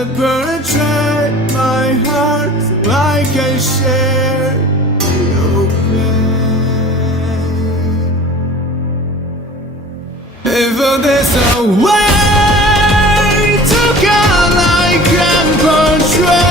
to penetrate my heart so I can share your pain. If there's a way to God I can portray,